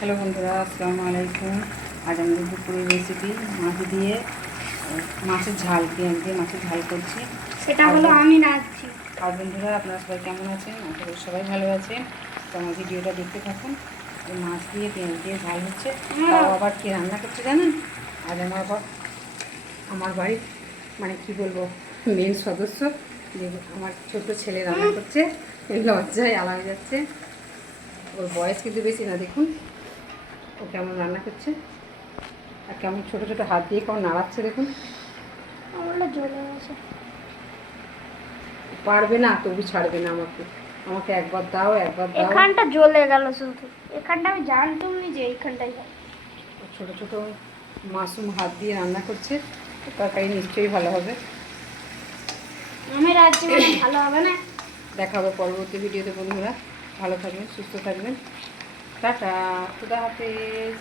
Hello বন্ধুরা, আসসালামু আলাইকুম। আজ আমাদের দুপুরের রেসিপি মাছ দিয়ে মাছের ঝাল, পেঁয়াজ দিয়ে মাছের ঝাল করছি। সেটা হলো আমি রাঁধছি। আর বন্ধুরা, আপনারা সবাই কেমন আছেন? আশা করি সবাই ভালো আছেন। তো আমার ভিডিওটা দেখতে থাকুন। এই মাছ দিয়ে পেঁয়াজ দিয়ে ঝাল হচ্ছে। তাও আবার কী রান্না করছে জানেন? আজ আমার বাড়ির মানে কি বলবো, মেন সদস্য যে আমার ছোট ছেলে রান্না করছে। এই লজ্জায় আলাদা যাচ্ছে। ওর বয়স কিন্তু বেশি না, দেখুন ও কেমন রান্না করছে আর কেমন ছোটো ছোটো হাত দিয়ে কেমন নাড়াচ্ছে দেখুন। আমার জ্বলে গেছে। পারবে না, তবু ছাড়বে না আমাকে। আমাকে একবার দাও, একবার দাও। এখানটা জ্বলে গেল শুধু। এখানটা আমি জানতাম না যে এইখানটাই হয়। ছোটো ছোটো মাসুম হাত দিয়ে রান্না করছে, তরকারি নিশ্চয়ই ভালো হবে। আমি রাঁধছি মানে ভালো হবে না। দেখা হবে পরবর্তী ভিডিওতে বন্ধুরা। ভালো থাকবেন, সুস্থ থাকবেন। টাটা, খুদা হাফেজ।